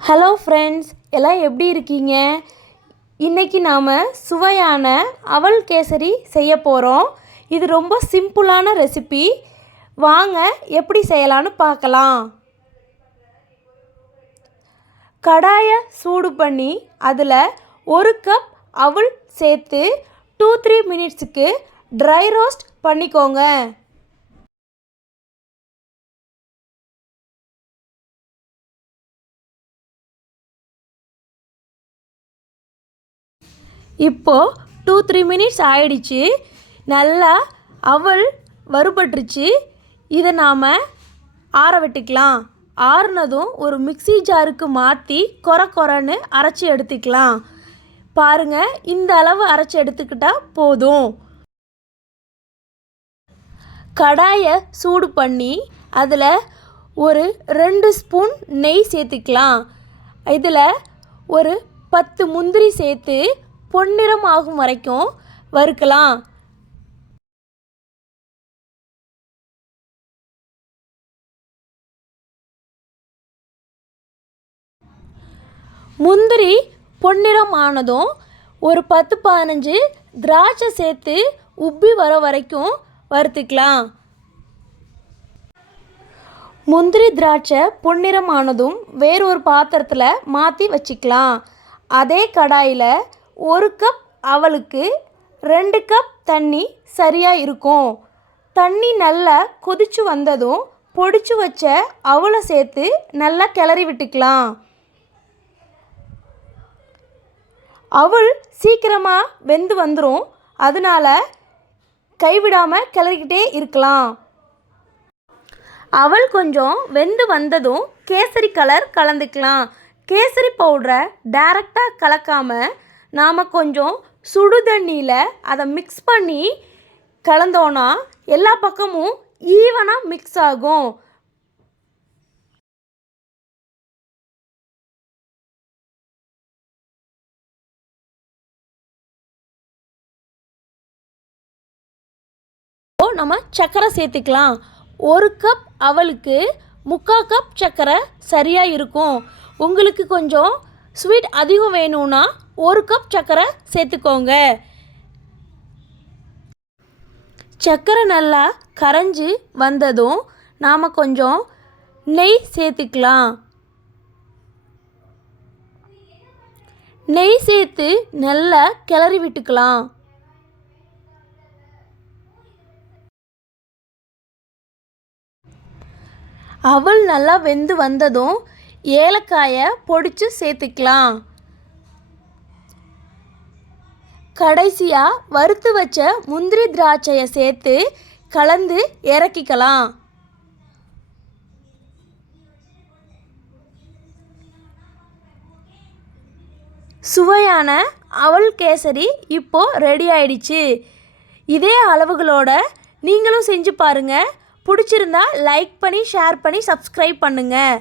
Hello friends, எல்லாம் எப்படி இருக்கீங்க? இன்றைக்கி நாம் சுவையான அவல் கேசரி செய்ய போகிறோம். இது ரொம்ப சிம்பிளான ரெசிபி. வாங்க எப்படி செய்யலான்னு பார்க்கலாம். கடாயை சூடு பண்ணி அதில் 1 கப் அவல் சேர்த்து 2-3 மினிட்ஸுக்கு ட்ரை ரோஸ்ட் பண்ணிக்கோங்க. இப்போது 2-3 மினிட்ஸ் ஆயிடுச்சு. நல்லா அவல் வறுபட்டுருச்சு. இதை நாம் ஆற விட்டுக்கலாம். ஆறுனதும் ஒரு மிக்ஸி ஜாருக்கு மாற்றி கொரன்னு அரைச்சி எடுத்துக்கலாம். பாருங்கள், இந்த அளவு அரைச்சி எடுத்துக்கிட்டால் போதும். கடாயை சூடு பண்ணி அதில் ஒரு 2 ஸ்பூன் நெய் சேர்த்துக்கலாம். இதில் ஒரு 10 முந்திரி சேர்த்து பொன்னிறம் ஆகும் வரைக்கும் வறுக்கலாம். முந்திரி பொன்னிறம் ஆனதும் ஒரு 10-15 திராட்சை சேர்த்து உப்பி வர வரைக்கும் வறுத்துக்கலாம். முந்திரி திராட்சை பொன்னிறம் ஆனதும் வேறொரு பாத்திரத்தில் மாற்றி வச்சுக்கலாம். அதே கடாயில் 1 கப் அவலுக்கு 2 கப் தண்ணி சரியாக இருக்கும். தண்ணி நல்லா கொதிச்சு வந்ததும் பொடிச்சு வச்ச அவலை சேர்த்து நல்லா கிளறி விட்டுக்கலாம். அவல் சீக்கிரமாக வெந்து வந்துடும். அதனால் கைவிடாமல் கிளறிக்கிட்டே இருக்கலாம். அவல் கொஞ்சம் வெந்து வந்ததும் கேசரி கலர் கலந்துக்கலாம். கேசரி பவுடரை டைரெக்டாக கலக்காமல் நாம் கொஞ்சம் சுடு தண்ணியில் அதை மிக்ஸ் பண்ணி கலந்தோன்னா எல்லா பக்கமும் ஈவனாக மிக்ஸ் ஆகும். நம்ம சர்க்கரை சேர்த்துக்கலாம். 1 கப் அவலுக்கு 3/4 கப் சர்க்கரை சரியாக இருக்கும். உங்களுக்கு கொஞ்சம் ஸ்வீட் அதிகம் வேணும்னா 1 கப் சர்க்கரை சேர்த்துக்கோங்க. சர்க்கரை நல்லா கரைஞ்சி வந்ததும் நாம் கொஞ்சம் நெய் சேர்த்துக்கலாம். நெய் சேர்த்து நல்லா கிளறி விட்டுக்கலாம். அவல் நல்லா வெந்து வந்ததும் ஏலக்காயை பொடிச்சு சேர்த்துக்கலாம். கடைசியாக வறுத்து வச்ச முந்திரி திராட்சையை சேர்த்து கலந்து இறக்கிக்கலாம். சுவையான அவல் கேசரி இப்போது ரெடி ஆயிடுச்சு. இதே அளவுகளோட நீங்களும் செஞ்சு பாருங்கள். பிடிச்சிருந்தா லைக் பண்ணி ஷேர் பண்ணி சப்ஸ்கிரைப் பண்ணுங்கள்.